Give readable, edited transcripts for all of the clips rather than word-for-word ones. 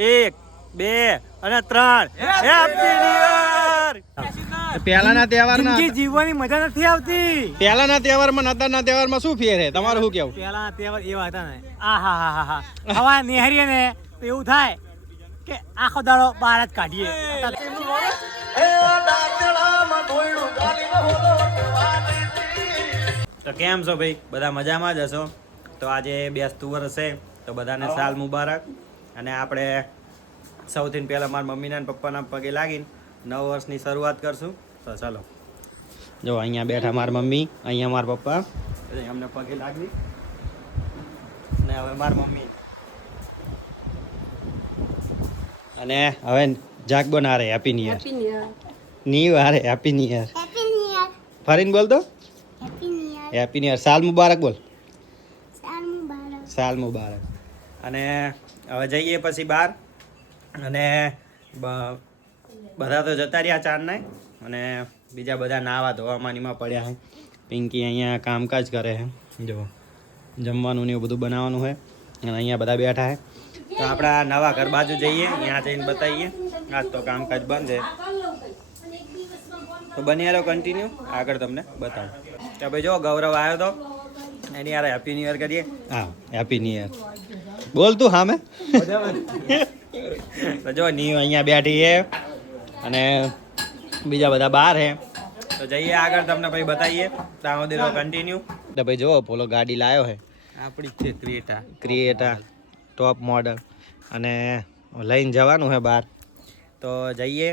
1 2 અને 3 happy new year. પહેલાના તહેવારના જિંદગી જીવવાની મજા નથી આવતી। પહેલાના તહેવારમાં અત્યારના તહેવારમાં શું ફેર છે તમારું શું કેવું? પહેલાના તહેવાર એવા હતા ને આહાહાહા હવા નેહરીએ ને તો એવું થાય કે આખો દાડો બહાર જ કાઢીએ। તો કેમ છો ભાઈ, બધા મજામાં જ હશો? તો આજે બેસતું વર્ષ છે તો બધાને સાલ મુબારક। અને આપણે સૌથી પહેલાં મારા મમ્મીના અને પપ્પાના પગે લાગીને નવ વર્ષની શરૂઆત કરશું। તો ચાલો, જો અહીંયા બેઠા મારા મમ્મી, અહીંયા મારા પપ્પા, અમને પગે લાગવી અને હવે મારી મમ્મી અને હવે જાગ બનારે happy new year. New year happy new year ફરીને બોલ તો હેપી ન્યુ યર। સાલ મુબારક બોલ, સાલ મુબારક। અને હવે જઈએ પછી બહાર અને બધા તો જતા રહ્યા ચારને અને બીજા બધા નાવા ધોવામાં નીમાં પડ્યા છે। પિંકી અહીંયા કામકાજ કરે છે, જો જમવાનું ને એવું બધું બનાવવાનું છે અને અહીંયા બધા બેઠા છે। તો આપણા નવા ઘર બાજુ જઈએ, ત્યાં જઈને બતાવીએ। આજ તો કામકાજ બંધ છે તો બન્યા રહો કન્ટિન્યુ, આગળ તમને બતાવું। તો ભાઈ જો ગૌરવ આવ્યો તો એની યાર હેપી ન્યુ યર કરીએ। હા હેપી ન્યુ યર બોલ તું હા મેં તો જો ન્યુ અહીંયા બેઠી છે અને બીજા બધા બહાર છે। તો જઈએ આગળ, તમને ભાઈ બતાવીએ। ત્યાં સુધી કન્ટિન્યુ। તો ભાઈ જો પોલો ગાડી લાવ્યો છે આપણી છે, ક્રિએટા ટોપ મોડલ અને લઈને જવાનું છે બહાર। તો જઈએ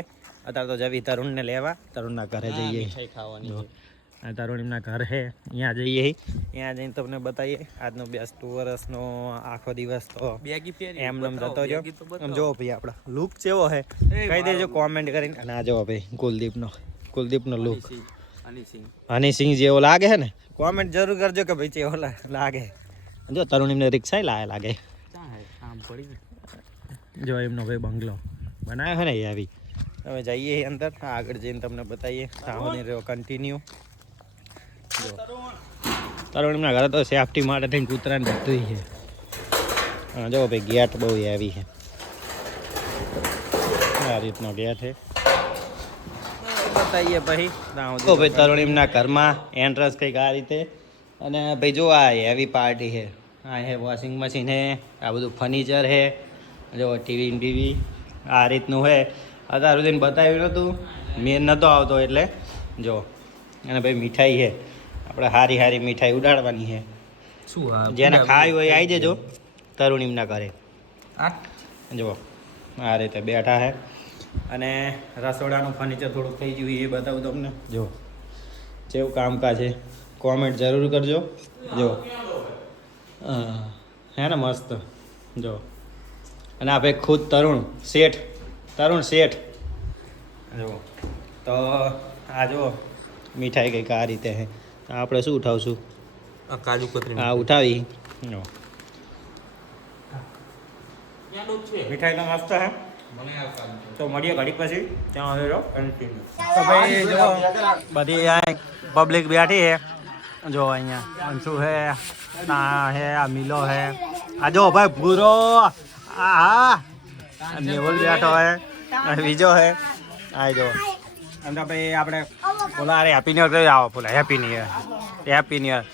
અત્યારે તો જવી તરુણને લેવા, તરુણના ઘરે જઈએ તરુણ એમના ઘર છે, ત્યાં જઈએ। ત્યાં જઈને તમને બતાવીએ આજનો બેસતું વર્ષનો આખો દિવસ તો એમ જતો રહ્યો। આમ જોવો ભાઈ આપણા લુક કેવો છે કહી દેજો કોમેન્ટ કરીને। અને આ જોવો ભાઈ કુલદીપનો લુક હની સિંહ જેવો લાગે છે ને, કોમેન્ટ જરૂર કરજો કે ભાઈ કેવો લાગે। જો તરુણ એમને રિક્ષા લાગે, જો એમનો ભાઈ બંગલો બનાવ્યો છે ને એ આવી। હવે જઈએ અંદર, આગળ જઈને તમને બતાવીએ। સામાન્ય રહ્યો કન્ટિન્યુ। જો તરુણ એમના ઘરે તો સેફટી માટે થઈને કૂતરાને બધું છે। હા જો ભાઈ ગેટ બહુ હેવી છે, આ રીતનો ગેટ છે બતાવીએ પછી। તો ભાઈ તરુણ એમના ઘરમાં એન્ટ્રન્સ કંઈક આ રીતે। અને ભાઈ જો આ હેવી પાર્ટી છે, આ હે વોશિંગ મશીન છે, આ બધું ફર્નિચર છે, જો ટીવી આ રીતનું છે। અત્યાર સુધી બતાવ્યું નહોતું, મેન નહોતો આવતો એટલે જો। અને ભાઈ મીઠાઈ છે, આપણે સારી મીઠાઈ ઉડાડવાની છે। શું જેને ખાવી હોય આવી જજો તરુણીમના ઘરે। જો આ રીતે બેઠા છે અને રસોડાનું ફર્નિચર થોડુંક થઈ ગયું એ બતાવું તમને। જો જેવું કામકાજ છે, કોમેન્ટ જરૂર કરજો। જો હે ને મસ્ત જો। અને આ ભાઈ ખુદ તરુણ શેઠ જો। તો આ જો મીઠાઈ કંઈક આ રીતે છે, આપણે શું ઉઠાવશું? કાજુ કતરી હા ઉઠાવી। મીઠાઈ તો મસ્ત છે, તો મળીએ ઘડીક પછી। ત્યાં હવે તો ભાઈ જો બધી આ પબ્લિક બેઠી છે, જો અહીંયા અંશુ છે, આ હે, આ મિલો છે, આ જો ભાઈ ભૂરો, હા મેહુલ બેઠો છે, બીજો છે આ જો। એમ તો ભાઈ આપણે બોલા અરે હેપી ન્યુ યર કરી આવો, બોલા હેપી ન્યુ યર।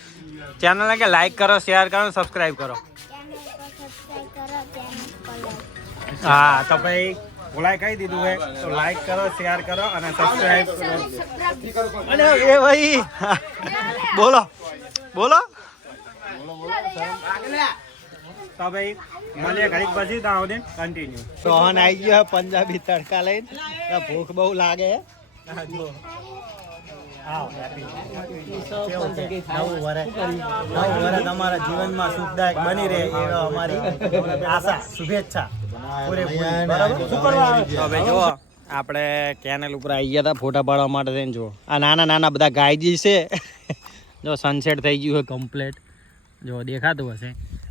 ચેનલને કે લાઈક કરો, શેર કરો, સબસ્ક્રાઈબ કરો। હા તો ભાઈ બોલાય કહી દીધું છે, તો લાઈક કરો, શેર કરો અને સબસ્ક્રાઈબ કરો। અને એ ભાઈ બોલો તો ભાઈ મળીએ ઘડીક પછી, ત્યાં સુધી કન્ટિન્યુ। રોહન આવી ગયો પંજાબી તડકા લઈને, ભૂખ બહુ લાગે છે। નવું વર્ષ તમારા જીવનમાં સુખદાયક બની રહે એ અમારી આશા, શુભેચ્છા પૂરેપૂરી। જો આપણે કેનલ ઉપર આવી ગયા હતા ફોટા પાડવા માટે થઈને। જો આ નાના બધા ગાયજી છે, જો સનસેટ થઈ ગયું છે કમ્પ્લેટ, જો દેખાતું હશે।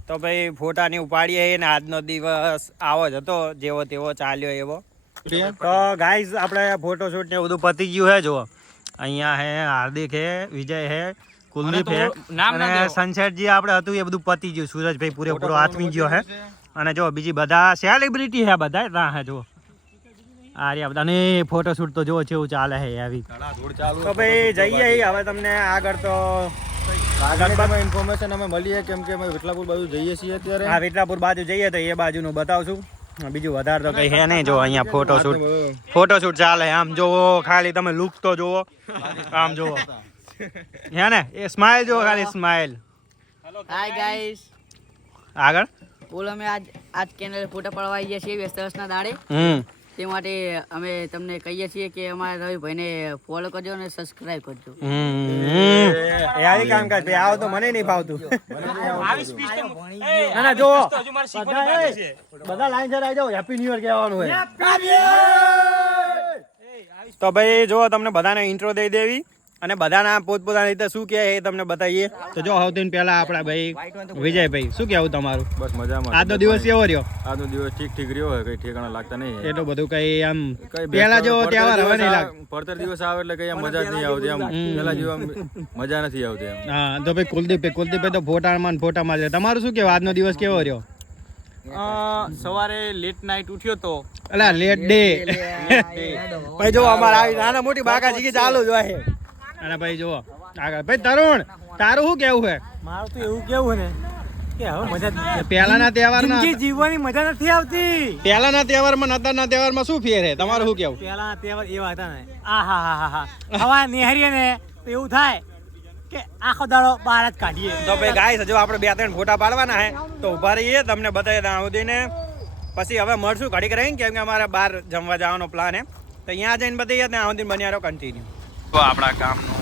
તો ભાઈ ફોટાની ઉપાડીએ ને આજનો દિવસ આવો જ હતો, જેવો તેવો ચાલ્યો એવો। તો ગાઈઝ આપણે ફોટોશૂટ ને બધું પતી ગયું છે। જો અહીંયા હે હાર્દિક હે, વિજય હે, કુલદીપ હે અને સનસેટ જે આપણે હતું એ બધું પતી ગયું। સૂરજભાઈ પૂરેપૂરો હાથમી ગયો હે અને જો બીજી બધા સેલિબ્રિટી હે બધા ત્યાં હે જો આ રહ્યા બધા ને ફોટોશૂટ તો જો કેવું ચાલે હે આવી તો ભાઈ જઈએ હવે તમને આગળ તો ઇન્ફોર્મેશન અમે મળીએ કેમ કે અમે વિઠલાપુર બાજુ જઈએ છીએ અત્યારે. હા વિઠલાપુર બાજુ જઈએ તો એ બાજુનું બતાવશું. બીજું વધારે તો કઈ હે નહીં. જો અહીંયા ફોટોશૂટ ચાલે. આમ જોવો ખાલી તમે લુક તો જોવો. આમ જોવો હે ને એ સ્માઈલ જોવો ખાલી સ્માઈલ. હાય ગાઈસ, આગળ બોલો અમે આજ કેન્ડલ ફોટા પડવા આવીએ છીએ વ્યસ્તના દાડે. તે માટે અમે તમને કહીએ છીએ કે અમારા રવિભાઈને ફોલો કરજો અને સબસ્ક્રાઇબ કરજો. એ આવી કામ કર ભાઈ. આવો તો મને નહીં ફાવતું. ના ના જો બધા લાઈન સર આવી જાઓ. હેપી ન્યુ યર કહેવાનું હોય. તો ભાઈ જો તમને બધાને ઇન્ટ્રો દઈ દેવી અને બધાના પોતપોતાની રીતે શું કહે એ તમને બતાવીએ. તો જો સૌથી પહેલા આપણા ભાઈ વિજયભાઈ શું કહેવું તમારું? બસ મજામાં. આજનો દિવસ કેવો રહ્યો? આજનો દિવસ ઠીક રહ્યો હોય, કઈ ઠેકાણા લાગતા નહીં. એટલું બધું કઈ આમ પહેલા જેવો તહેવાર હવે નહીં લાગે. પડતર દિવસ આવે એટલે કઈ આમ મજા જ નહીં આવતી. આમ પહેલા જેવા મજા નથી આવતી એમ. હા તો ભાઈ કુલદીપભાઈ તો ફોટામાં છે. તમારું શું કહેવું? આજનો દિવસ કેવો રહ્યો? સવારે લેટ નાઇટ ઉઠ્યો તો અલા લેટ ડે ભાઈ જો અમારે આવી નાના મોટી બાકાજી ચાલુ જ હોય. અને ભાઈ જુઓ આગળ ભાઈ તરુણ તારું શું કેવું છે? મારું તો એવું કેવું ને કે હવે મજા પહેલાના તહેવારના જીવવાની મજા નથી આવતી. પહેલાના તહેવારમાં અત્યારના તહેવારમાં શું ફેર છે? તમારું શું કેવું? પહેલાના તહેવાર એવા હતા ને હવા નિહારીએ ને તો એવું થાય કે આખો દાડો બહાર જ કાઢીએ. તો ભાઈ ગાઈસ જો આપણે 2-3 ફોટા પાડવાના હે તો ઉભા રહીએ. તમને બતાવી દઉં સુધીને પછી હવે મળશું ઘડીક રહીને કેમ કે અમારે બહાર જમવા જવાનો પ્લાન હે. તો અહીંયા જઈને બતાવીએ ત્યાં સુધી બન્યા રહો કન્ટિન્યુ. તો આપણા ગામનું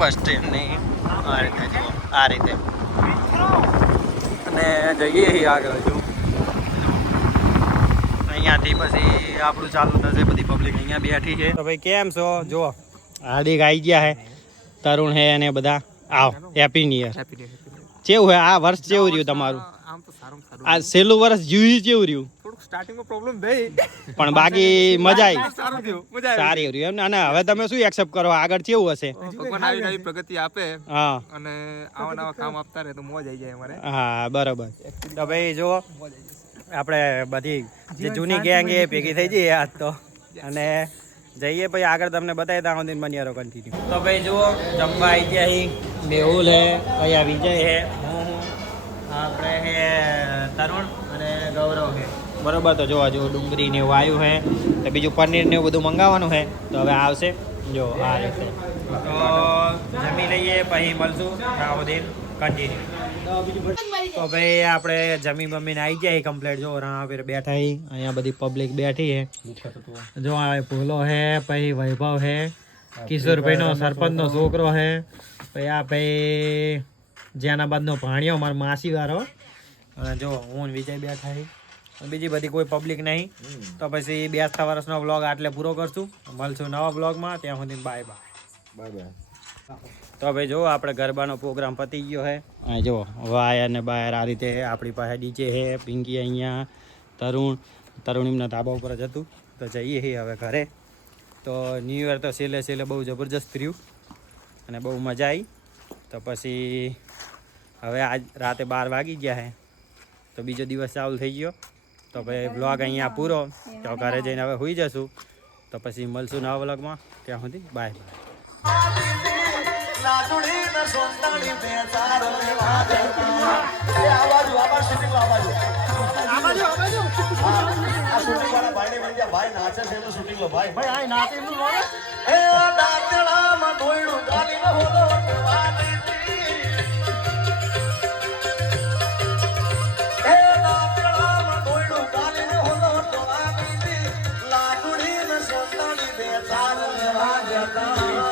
બસ સ્ટેન્ડ નહીં આ રીતે અને જઈએ આગળ જો અહીંયાથી પછી આપણું ચાલુ થશે. બધી પબ્લિક અહીંયા બેઠી છે. તો ભાઈ કેમ છો? જો હાર્દિક આવી ગયા હે, તરુણ હે અને બધા આવો. Happy new year. કેવું હે આ વર્ષ? કેવું રહ્યું તમારું? આમ તો સારું આ છેલ્લું વર્ષ જીવ્યું કેવું રહ્યું? થોડુંક સ્ટાર્ટિંગમાં પ્રોબ્લેમ થઈ પણ બાકી મજા આવી. સારું થયું, મજા સારી રહ્યું એમ ને. અને હવે તમે શું એક્સેપ્ટ કરો? આગળ કેવું હશે? ભગવાન આવી નવી પ્રગતિ આપે હા અને આવા નવા કામ આપતા રહે તો મોજ આવી જાય અમારે. હા બરોબર. તો ભાઈ જો આપણે બધી જે જૂની ગેંગ એ ભેગી થઈ જઈએ આજ તો અને જઈએ પછી આગળ તમને બતાવી દઉં સુધી બની રહો કન્ટિન્યુ. તો ભાઈ જુઓ જમવા આવી ગયા અહીં મેહુલ હે, અહીંયા વિજય હે, હું આપણે હે તરુણ અને ગૌરવ હે. બરોબર. તો જોવા જો ડુંગળી ને એવું આવ્યું હે તો બીજું પનીર ને એવું બધું મંગાવવાનું હે તો હવે આવશે. જો આ રીતે તો જમી લઈએ પછી મળશું ત્યાં સુધી કન્ટિન્યુ. તો ભાઈ આપણે જમી બમીને આવી જાય કમ્પ્લીટ. જો રાણાપીર બેઠા હી, અહીંયા બધી પબ્લિક બેઠી હે. જો આ ભૂલો હે, પછી વૈભવ હે, કિશોરભાઈનો સરપંચનો છોકરો હે, પછી આ ભાઈ જેનાબાદનો ભાણિયો મારો માસી વાળો. અને જો હું વિજય બેઠા હી, બીજી બધી કોઈ પબ્લિક નહીં. તો પછી બેસતા વર્ષનો વ્લોગ આટલે પૂરો કરશું. મળશું નવા વ્લોગમાં. ત્યાં સુધી બાય બાય. તો ભાઈ જો આપણે ગરબાનો પ્રોગ્રામ પતી ગયો હે. અહીં જો વાયર ને બાયર આ રીતે આપણી પાસે ડીજે હે. પિંકી અહીંયા, તરુણ એમના ધાબા ઉપર જ હતું. તો જઈએ હવે ઘરે. તો ન્યૂ યર તો છેલ્લે બહુ જબરજસ્ત રહ્યું અને બહુ મજા આવી. તો પછી હવે આજ રાતે 12 વાગી ગયા હે તો બીજો દિવસ ચાલુ થઈ ગયો. તો ભાઈ બ્લોગ અહીંયા પૂરો. તો ઘરે જઈને હવે સુઈ જશું. તો પછી મળશું નવા બ્લોગમાં. ત્યાં સુધી બાય બાય. લાડુડી ને સોતાડી બે ચાર વાગ્યા